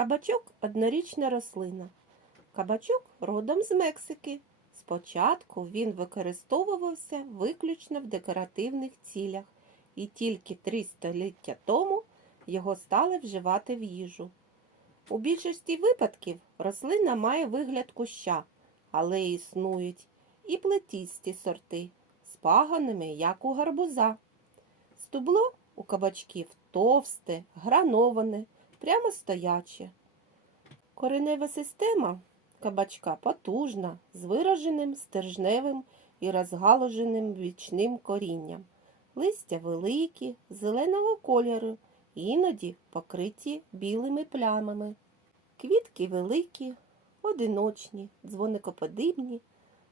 Кабачок однорічна рослина. Кабачок родом з Мексики. Спочатку він використовувався виключно в декоративних цілях, і тільки три століття тому його стали вживати в їжу. У більшості випадків рослина має вигляд куща, але існують і плетісті сорти з паганами, як у гарбуза. Стубло у кабачків товсте, грановане, прямо стояче. Коренева система кабачка потужна, з вираженим стержневим і розгалуженим бічним корінням. Листя великі, зеленого кольору, іноді покриті білими плямами. Квітки великі, одиночні, дзвоникоподібні,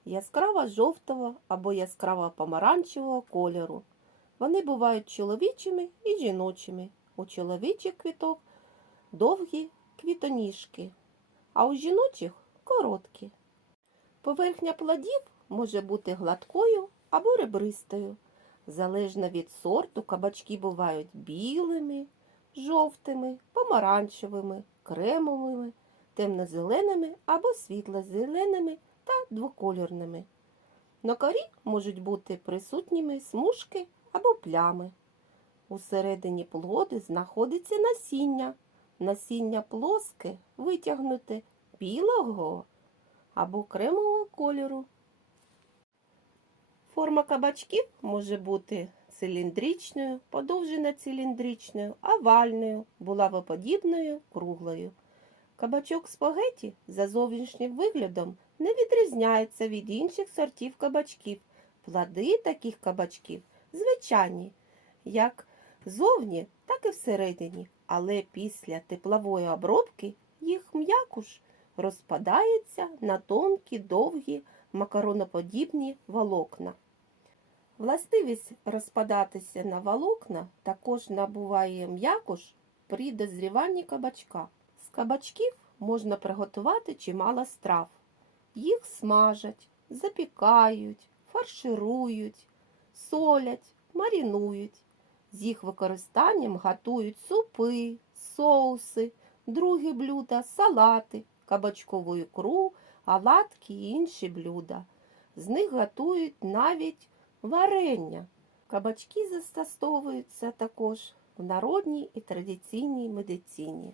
яскраво жовтого або яскраво помаранчевого кольору. Вони бувають чоловічими і жіночими. У чоловічих квіток довгі квітоніжки, а у жіночих короткі. Поверхня плодів може бути гладкою або ребристою. Залежно від сорту, кабачки бувають білими, жовтими, помаранчевими, кремовими, темно-зеленими або світло-зеленими та двокольорними. На корі можуть бути присутніми смужки або плями. Усередині плоди знаходиться насіння. Насіння плоске, витягнуте білого або кремового кольору. Форма кабачків може бути циліндричною, подовжена циліндричною, овальною, булавоподібною, круглою. Кабачок спагеті за зовнішнім виглядом не відрізняється від інших сортів кабачків. Плоди таких кабачків звичайні, як зовні, так і всередині, але після теплової обробки їх м'якуш розпадається на тонкі, довгі, макароноподібні волокна. Властивість розпадатися на волокна також набуває м'якуш при дозріванні кабачка. З кабачків можна приготувати чимало страв. Їх смажать, запікають, фарширують, солять, марінують. З їх використанням готують супи, соуси, другі блюда, салати, кабачкову ікру, оладки і інші блюда. З них готують навіть варення. Кабачки застосовуються також в народній і традиційній медицині.